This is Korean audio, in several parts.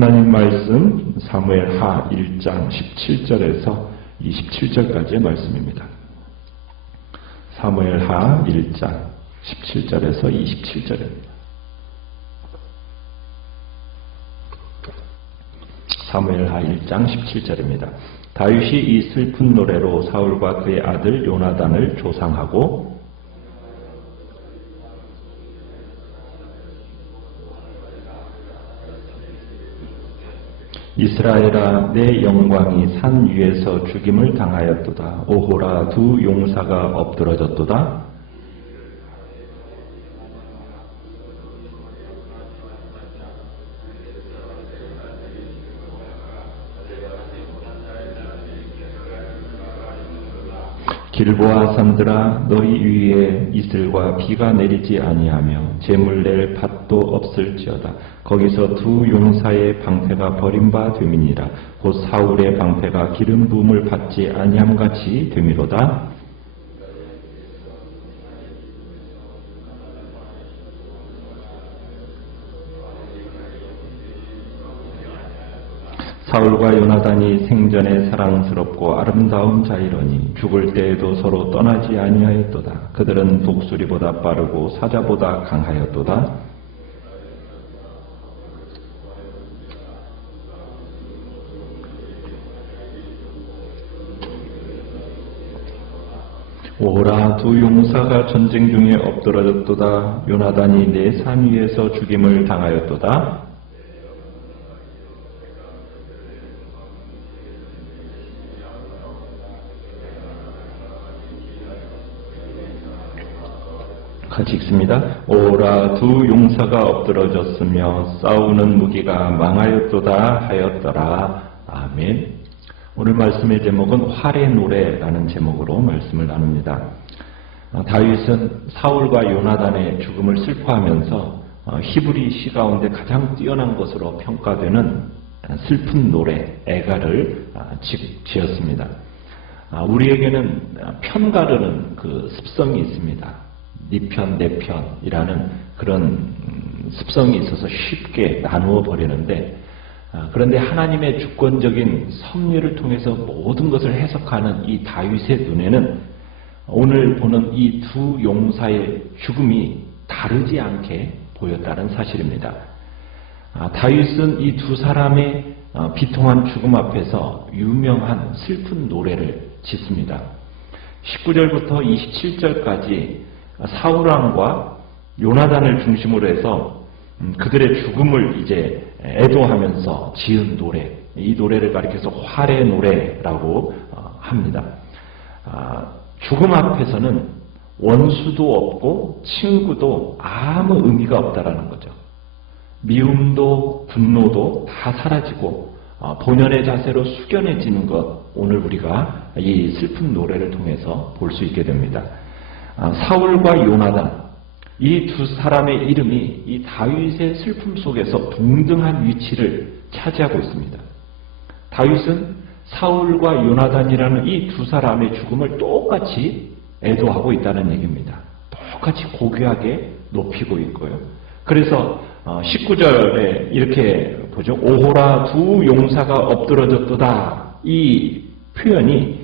하나님 말씀 사무엘하 1장 17절에서 27절까지의 말씀입니다. 사무엘하 1장 17절에서 27절입니다. 사무엘하 1장 17절입니다. 다윗이 이 슬픈 노래로 사울과 그의 아들 요나단을 조상하고 이스라엘아 내 영광이 산 위에서 죽임을 당하였도다. 오호라 두 용사가 엎드러졌도다. 길보아 산들아 너희 위에 이슬과 비가 내리지 아니하며 재물 낼 밭도 없을지어다. 거기서 두 용사의 방패가 버림바 됨이니라. 곧 사울의 방패가 기름 부음을 받지 아니함같이 됨이로다. 사울과 요나단이 생전에 사랑스럽고 아름다운 자이러니 죽을 때에도 서로 떠나지 아니하였도다. 그들은 독수리보다 빠르고 사자보다 강하였도다. 오호라 두 용사가 전쟁 중에 엎드러졌도다. 요나단이 내 산 위에서 죽임을 당하였도다. 같이 읽습니다. 오라 두 용사가 엎드러졌으며 싸우는 무기가 망하였도다 하였더라. 아멘. 오늘 말씀의 제목은 활의 노래라는 제목으로 말씀을 나눕니다. 다윗은 사울과 요나단의 죽음을 슬퍼하면서 히브리 시 가운데 가장 뛰어난 것으로 평가되는 슬픈 노래 애가를 지었습니다. 우리에게는 편가르는 그 습성이 있습니다. 네 편, 내 편이라는 그런 습성이 있어서 쉽게 나누어 버리는데, 그런데 하나님의 주권적인 섭리를 통해서 모든 것을 해석하는 이 다윗의 눈에는 오늘 보는 이 두 용사의 죽음이 다르지 않게 보였다는 사실입니다. 다윗은 이 두 사람의 비통한 죽음 앞에서 유명한 슬픈 노래를 짓습니다. 19절부터 27절까지 사울왕과 요나단을 중심으로 해서 그들의 죽음을 이제 애도하면서 지은 노래, 이 노래를 가리켜서 활의 노래라고 합니다. 죽음 앞에서는 원수도 없고 친구도 아무 의미가 없다라는 거죠. 미움도 분노도 다 사라지고 본연의 자세로 숙연해지는 것, 오늘 우리가 이 슬픈 노래를 통해서 볼 수 있게 됩니다. 사울과 요나단, 이 두 사람의 이름이 이 다윗의 슬픔 속에서 동등한 위치를 차지하고 있습니다. 다윗은 사울과 요나단이라는 이 두 사람의 죽음을 똑같이 애도하고 있다는 얘기입니다. 똑같이 고귀하게 높이고 있고요. 그래서 19절에 이렇게 보죠. 오호라 두 용사가 엎드러졌도다. 이 표현이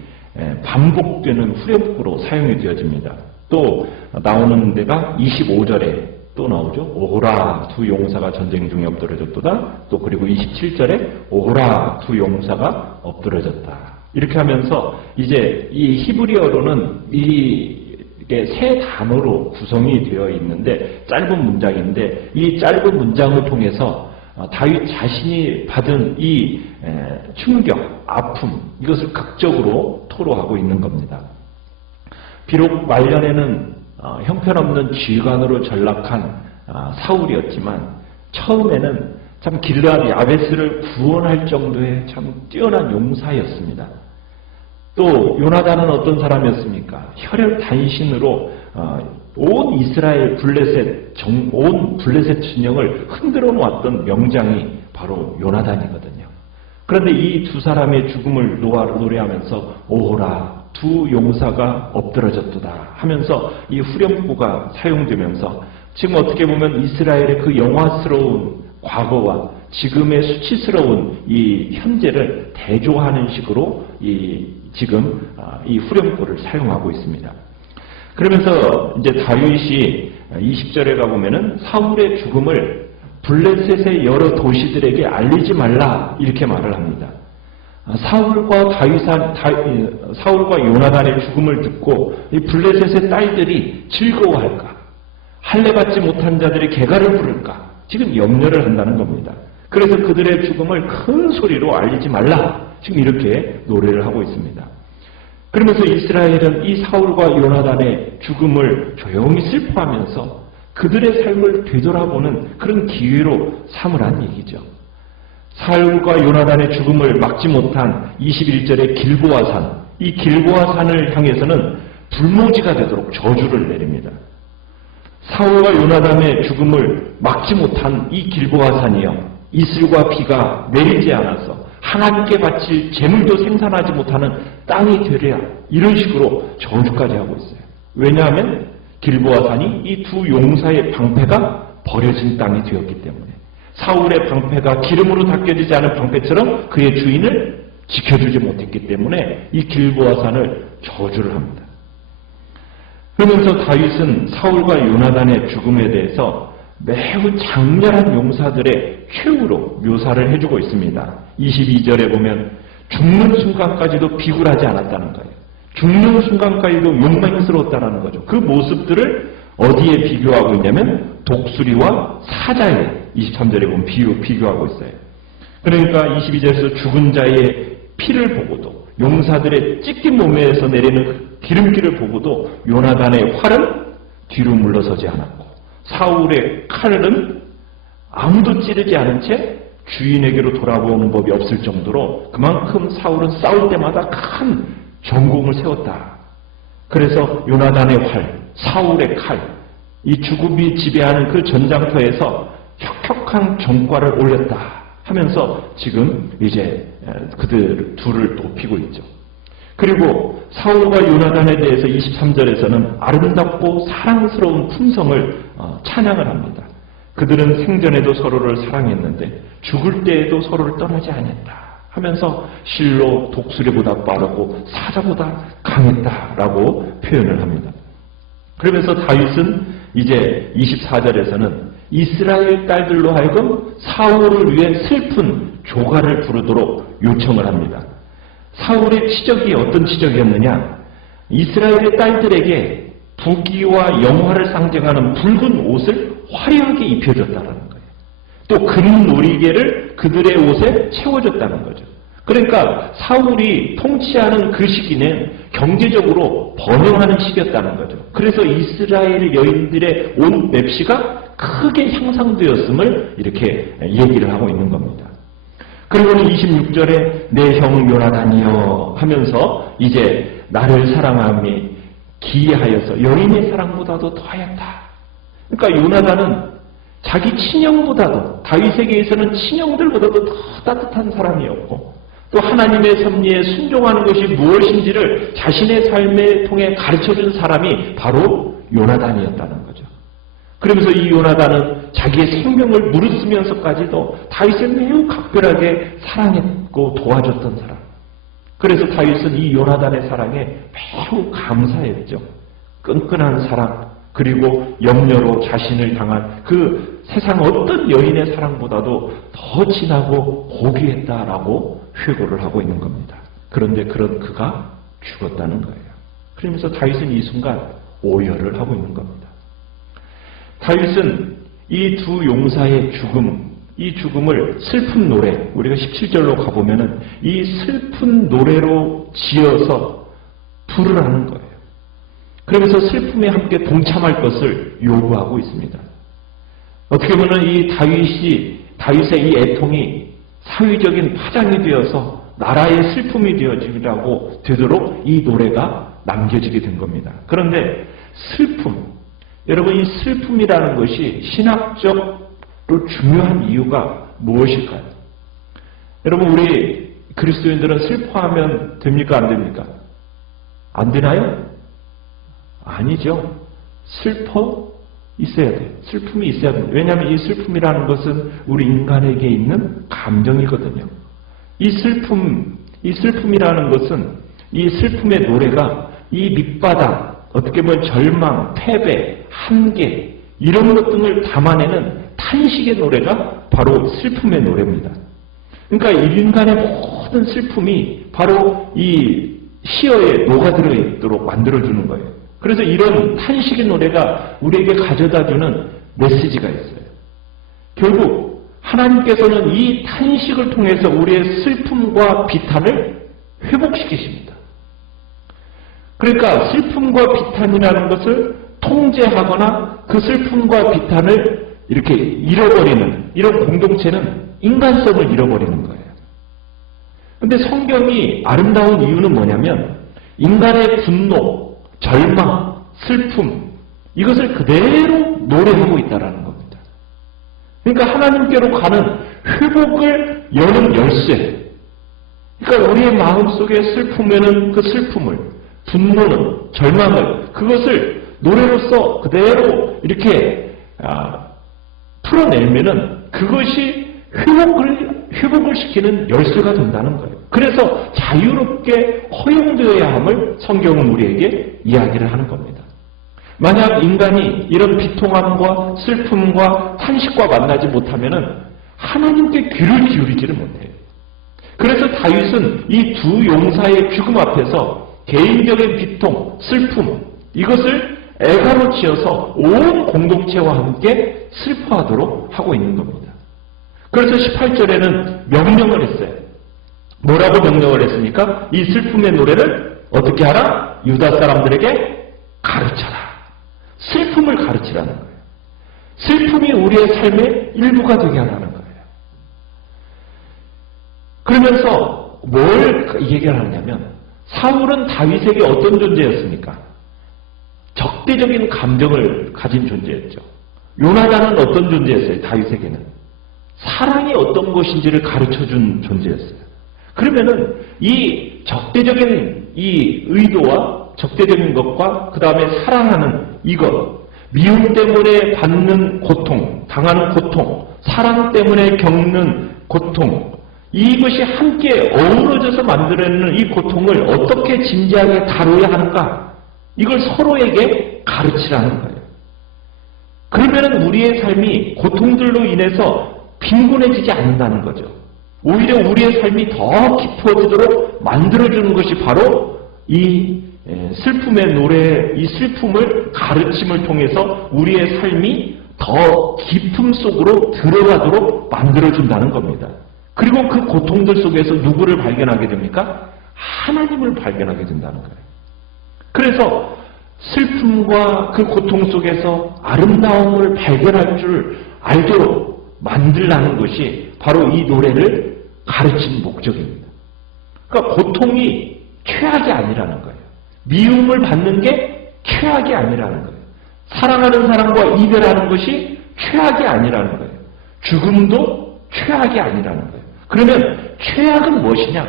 반복되는 후렴구로 사용이 되어집니다. 또 나오는 데가 25절에 또 나오죠. 오호라 두 용사가 전쟁 중에 엎드러졌도다. 또 그리고 27절에 오호라 두 용사가 엎드러졌다. 이렇게 하면서 이제 이 히브리어로는 이게 세 단어로 구성이 되어 있는데 짧은 문장인데 이 짧은 문장을 통해서 다윗 자신이 받은 이 충격, 아픔 이것을 극적으로 토로하고 있는 겁니다. 비록 말년에는 형편없는 쥐관으로 전락한 사울이었지만 처음에는 참 길르앗 야베스를 구원할 정도의 참 뛰어난 용사였습니다. 또 요나단은 어떤 사람이었습니까? 혈혈단신으로 온 이스라엘 온 블레셋 진영을 흔들어 놓았던 명장이 바로 요나단이거든요. 그런데 이 두 사람의 죽음을 노래하면서 오호라 두 용사가 엎드러졌도다 하면서 이 후렴구가 사용되면서 지금 어떻게 보면 이스라엘의 그 영화스러운 과거와 지금의 수치스러운 이 현재를 대조하는 식으로 지금 이 후렴구를 사용하고 있습니다. 그러면서 이제 다윗이 20절에 가보면은 사울의 죽음을 블레셋의 여러 도시들에게 알리지 말라 이렇게 말을 합니다. 사울과 요나단의 죽음을 듣고 이 블레셋의 딸들이 즐거워할까? 할례받지 못한 자들이 개가를 부를까? 지금 염려를 한다는 겁니다. 그래서 그들의 죽음을 큰 소리로 알리지 말라. 지금 이렇게 노래를 하고 있습니다. 그러면서 이스라엘은 이 사울과 요나단의 죽음을 조용히 슬퍼하면서 그들의 삶을 되돌아보는 그런 기회로 삼으란 얘기죠. 사울과 요나단의 죽음을 막지 못한 21절의 길보아산, 이 길보아산을 향해서는 불모지가 되도록 저주를 내립니다. 사울과 요나단의 죽음을 막지 못한 이 길보아산이요, 이슬과 비가 내리지 않아서 하나님께 바칠 제물도 생산하지 못하는 땅이 되리라, 이런 식으로 저주까지 하고 있어요. 왜냐하면 길보아산이 이 두 용사의 방패가 버려진 땅이 되었기 때문에, 사울의 방패가 기름으로 닦여지지 않은 방패처럼 그의 주인을 지켜주지 못했기 때문에 이 길보아산을 저주를 합니다. 그러면서 다윗은 사울과 요나단의 죽음에 대해서 매우 장렬한 용사들의 최후로 묘사를 해주고 있습니다. 22절에 보면 죽는 순간까지도 비굴하지 않았다는 거예요. 죽는 순간까지도 용맹스러웠다는 거죠. 그 모습들을 어디에 비교하고 있냐면 독수리와 사자에 23절에 보면 비교하고 있어요. 그러니까 22절에서 죽은 자의 피를 보고도, 용사들의 찢긴 몸에서 내리는 기름기를 보고도 요나단의 활은 뒤로 물러서지 않았고, 사울의 칼은 아무도 찌르지 않은 채 주인에게로 돌아오는 법이 없을 정도로 그만큼 사울은 싸울 때마다 큰 전공을 세웠다. 그래서 요나단의 활, 사울의 칼, 이 죽음이 지배하는 그 전장터에서 혁혁한 전과를 올렸다 하면서 지금 이제 그들 둘을 높이고 있죠. 그리고 사울과 요나단에 대해서 23절에서는 아름답고 사랑스러운 품성을 찬양을 합니다. 그들은 생전에도 서로를 사랑했는데 죽을 때에도 서로를 떠나지 않았다 하면서 실로 독수리보다 빠르고 사자보다 강했다라고 표현을 합니다. 그러면서 다윗은 이제 24절에서는 이스라엘 딸들로 하여금 사울을 위해 슬픈 조가를 부르도록 요청을 합니다. 사울의 치적이 어떤 치적이었느냐? 이스라엘의 딸들에게 부귀와 영화를 상징하는 붉은 옷을 화려하게 입혀줬다는 거예요. 또 금 놀이개를 그들의 옷에 채워줬다는 거죠. 그러니까 사울이 통치하는 그 시기는 경제적으로 번영하는 시기였다는 거죠. 그래서 이스라엘 여인들의 옷 맵시가 크게 향상되었음을 이렇게 얘기를 하고 있는 겁니다. 그리고는 26절에 내 형 요나단이여 하면서 이제 나를 사랑함이 기이하여서 여인의 사랑보다도 더하였다. 그러니까 요나단은 자기 친형보다도, 다윗에게서는 친형들보다도 더 따뜻한 사람이었고, 또 하나님의 섭리에 순종하는 것이 무엇인지를 자신의 삶에 통해 가르쳐준 사람이 바로 요나단이었다는 거죠. 그러면서 이 요나단은 자기의 생명을 무릅쓰면서까지도 다윗을 매우 각별하게 사랑했고 도와줬던 사람. 그래서 다윗은 이 요나단의 사랑에 매우 감사했죠. 끈끈한 사랑, 그리고 염려로 자신을 당한 그 세상 어떤 여인의 사랑보다도 더 진하고 고귀했다라고 회고를 하고 있는 겁니다. 그런데 그런 그가 죽었다는 거예요. 그러면서 다윗은 이 순간 오열을 하고 있는 겁니다. 다윗은 이 두 용사의 죽음, 이 죽음을 슬픈 노래, 우리가 17절로 가보면은 이 슬픈 노래로 지어서 부르라는 거예요. 그러면서 슬픔에 함께 동참할 것을 요구하고 있습니다. 어떻게 보면 이 다윗의 이 애통이 사회적인 파장이 되어서 나라의 슬픔이 되도록 이 노래가 남겨지게 된 겁니다. 그런데 슬픔, 여러분 이 슬픔이라는 것이 신학적으로 중요한 이유가 무엇일까요? 여러분 우리 그리스도인들은 슬퍼하면 됩니까? 안 됩니까? 안 되나요? 아니죠. 있어야 돼요. 슬픔이 있어야 돼요. 왜냐하면 이 슬픔이라는 것은 우리 인간에게 있는 감정이거든요. 이 슬픔이라는 것은 이 슬픔의 노래가 이 밑바닥, 어떻게 보면 절망, 패배, 한계 이런 것 등을 담아내는 탄식의 노래가 바로 슬픔의 노래입니다. 그러니까 이 인간의 모든 슬픔이 바로 이 시어에 녹아들어 있도록 만들어주는 거예요. 그래서 이런 탄식의 노래가 우리에게 가져다주는 메시지가 있어요. 결국 하나님께서는 이 탄식을 통해서 우리의 슬픔과 비탄을 회복시키십니다. 그러니까 슬픔과 비탄이라는 것을 통제하거나 그 슬픔과 비탄을 이렇게 잃어버리는 이런 공동체는 인간성을 잃어버리는 거예요. 근데 성경이 아름다운 이유는 뭐냐면 인간의 분노, 절망, 슬픔 이것을 그대로 노래하고 있다는 겁니다. 그러니까 하나님께로 가는 회복을 여는 열쇠. 그러니까 우리의 마음속에 슬픔에는 그 슬픔을, 분노는, 절망을 그것을 노래로서 그대로 이렇게 풀어내면은 그것이 회복을 시키는 열쇠가 된다는 거예요. 그래서 자유롭게 허용되어야 함을 성경은 우리에게 이야기를 하는 겁니다. 만약 인간이 이런 비통함과 슬픔과 탄식과 만나지 못하면은 하나님께 귀를 기울이지를 못해요. 그래서 다윗은 이 두 용사의 죽음 앞에서 개인적인 비통, 슬픔 이것을 애가로 지어서 온 공동체와 함께 슬퍼하도록 하고 있는 겁니다. 그래서 18절에는 명령을 했어요. 뭐라고 명령을 했습니까? 이 슬픔의 노래를 어떻게 하라? 유다 사람들에게 가르쳐라. 슬픔을 가르치라는 거예요. 슬픔이 우리의 삶의 일부가 되게 하라는 거예요. 그러면서 뭘 얘기를 하냐면 사울은 다윗에게 어떤 존재였습니까? 적대적인 감정을 가진 존재였죠. 요나단은 어떤 존재였어요? 다윗에게는 사랑이 어떤 것인지를 가르쳐준 존재였어요. 그러면은 이 적대적인 이 의도와 적대적인 것과 그 다음에 사랑하는 이것, 미움 때문에 받는 고통, 당하는 고통, 사랑 때문에 겪는 고통, 이것이 함께 어우러져서 만들어내는 이 고통을 어떻게 진지하게 다뤄야 하는가? 이걸 서로에게 가르치라는 거예요. 그러면은 우리의 삶이 고통들로 인해서 빈곤해지지 않는다는 거죠. 오히려 우리의 삶이 더 깊어지도록 만들어주는 것이 바로 이 슬픔의 노래, 이 슬픔을 가르침을 통해서 우리의 삶이 더 깊음 속으로 들어가도록 만들어준다는 겁니다. 그리고 그 고통들 속에서 누구를 발견하게 됩니까? 하나님을 발견하게 된다는 거예요. 그래서 슬픔과 그 고통 속에서 아름다움을 발견할 줄 알도록 만들라는 것이 바로 이 노래를 가르치는 목적입니다. 그러니까 고통이 최악이 아니라는 거예요. 미움을 받는 게 최악이 아니라는 거예요. 사랑하는 사람과 이별하는 것이 최악이 아니라는 거예요. 죽음도 최악이 아니라는 거예요. 그러면 최악은 무엇이냐?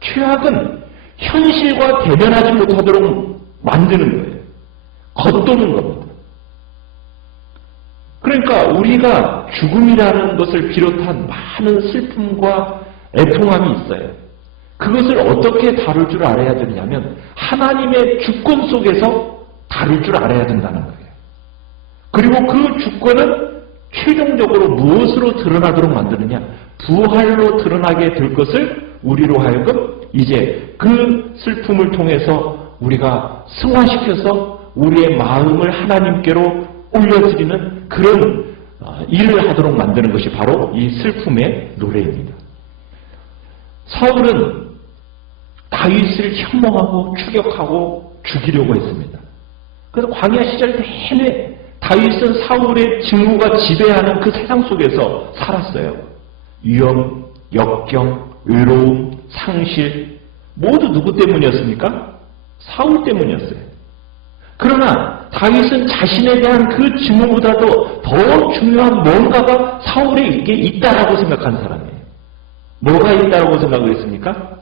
최악은 현실과 대면하지 못하도록 만드는 거예요. 겉도는 겁니다. 그러니까 우리가 죽음이라는 것을 비롯한 많은 슬픔과 애통함이 있어요. 그것을 어떻게 다룰 줄 알아야 되냐면 하나님의 주권 속에서 다룰 줄 알아야 된다는 거예요. 그리고 그 주권은 최종적으로 무엇으로 드러나도록 만드느냐? 부활로 드러나게 될 것을 우리로 하여금 이제 그 슬픔을 통해서 우리가 승화시켜서 우리의 마음을 하나님께로 올려드리는 그런 일을 하도록 만드는 것이 바로 이 슬픔의 노래입니다. 사울은 다윗을 혐오하고 추격하고 죽이려고 했습니다. 그래서 광야 시절 내내 다윗은 사울의 직무가 지배하는 그 세상 속에서 살았어요. 위험, 역경, 외로움, 상실 모두 누구 때문이었습니까? 사울 때문이었어요. 그러나 다윗은 자신에 대한 그 직무보다도 더 중요한 뭔가가 사울에게 있다라고 생각한 사람이에요. 뭐가 있다라고 생각을 했습니까?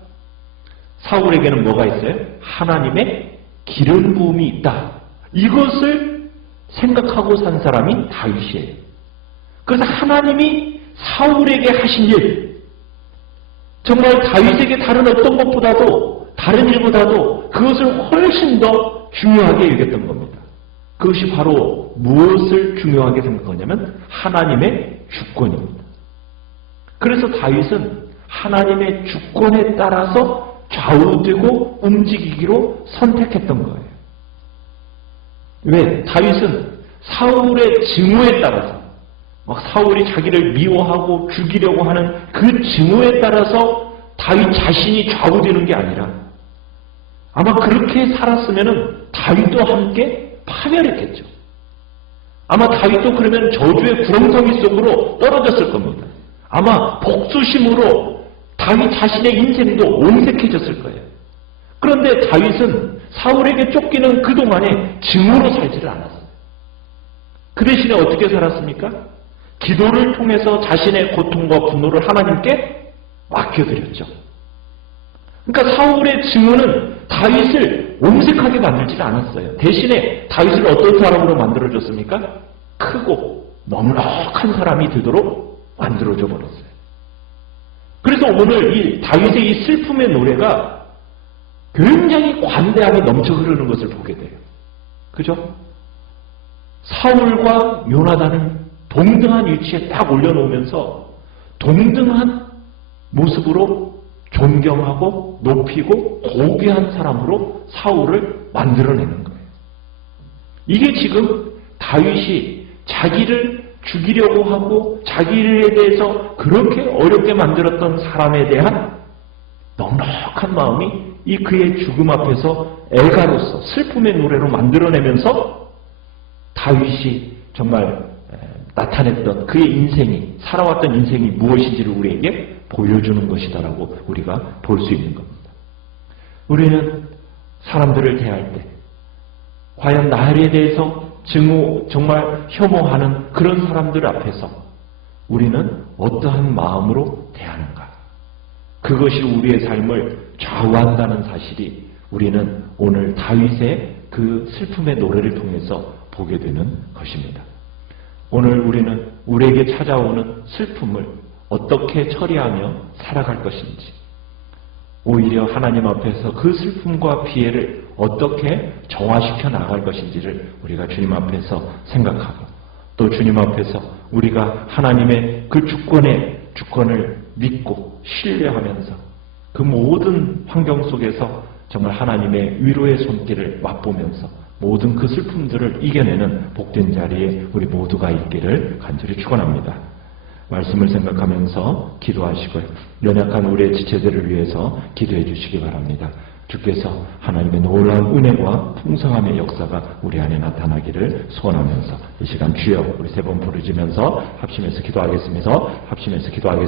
사울에게는 뭐가 있어요? 하나님의 기름 부음이 있다. 이것을 생각하고 산 사람이 다윗이에요. 그래서 하나님이 사울에게 하신 일, 정말 다윗에게 다른 어떤 것보다도, 다른 일보다도 그것을 훨씬 더 중요하게 여겼던 겁니다. 그것이 바로 무엇을 중요하게 생각하냐면 하나님의 주권입니다. 그래서 다윗은 하나님의 주권에 따라서 좌우되고 움직이기로 선택했던 거예요. 왜? 다윗은 사울의 증오에 따라서, 막 사울이 자기를 미워하고 죽이려고 하는 그 증오에 따라서 다윗 자신이 좌우되는 게 아니라, 아마 그렇게 살았으면 다윗도 함께 파멸했겠죠. 아마 다윗도 그러면 저주의 구렁텅이 속으로 떨어졌을 겁니다. 아마 복수심으로 다윗 자신의 인생도 옹색해졌을 거예요. 그런데 다윗은 사울에게 쫓기는 그동안에 증오로 살지를 않았어요. 그 대신에 어떻게 살았습니까? 기도를 통해서 자신의 고통과 분노를 하나님께 맡겨드렸죠. 그러니까 사울의 증오는 다윗을 옹색하게 만들지 않았어요. 대신에 다윗을 어떤 사람으로 만들어줬습니까? 크고 넉넉한 사람이 되도록 만들어줘 버렸어요. 그래서 오늘 이 다윗의 이 슬픔의 노래가 굉장히 관대함이 넘쳐 흐르는 것을 보게 돼요. 그죠? 사울과 요나단을 동등한 위치에 딱 올려놓으면서 동등한 모습으로 존경하고 높이고 고귀한 사람으로 사울을 만들어내는 거예요. 이게 지금 다윗이 자기를 죽이려고 하고 자기에 대해서 그렇게 어렵게 만들었던 사람에 대한 넉넉한 마음이 이 그의 죽음 앞에서 애가로서 슬픔의 노래로 만들어내면서 다윗이 정말 나타냈던 그의 인생이, 살아왔던 인생이 무엇인지를 우리에게 보여주는 것이다라고 우리가 볼 수 있는 겁니다. 우리는 사람들을 대할 때 과연 나에 대해서 증오, 정말 혐오하는 그런 사람들 앞에서 우리는 어떠한 마음으로 대하는가? 그것이 우리의 삶을 좌우한다는 사실이 우리는 오늘 다윗의 그 슬픔의 노래를 통해서 보게 되는 것입니다. 오늘 우리는 우리에게 찾아오는 슬픔을 어떻게 처리하며 살아갈 것인지, 오히려 하나님 앞에서 그 슬픔과 피해를 어떻게 정화시켜 나갈 것인지를 우리가 주님 앞에서 생각하고, 또 주님 앞에서 우리가 하나님의 그 주권을 믿고 신뢰하면서 그 모든 환경 속에서 정말 하나님의 위로의 손길을 맛보면서 모든 그 슬픔들을 이겨내는 복된 자리에 우리 모두가 있기를 간절히 축원합니다. 말씀을 생각하면서 기도하시고요. 연약한 우리의 지체들을 위해서 기도해 주시기 바랍니다. 주께서 하나님의 놀라운 은혜와 풍성함의 역사가 우리 안에 나타나기를 소원하면서 이 시간 주여 우리 세 번 부르짖으면서 합심해서 기도하겠습니다.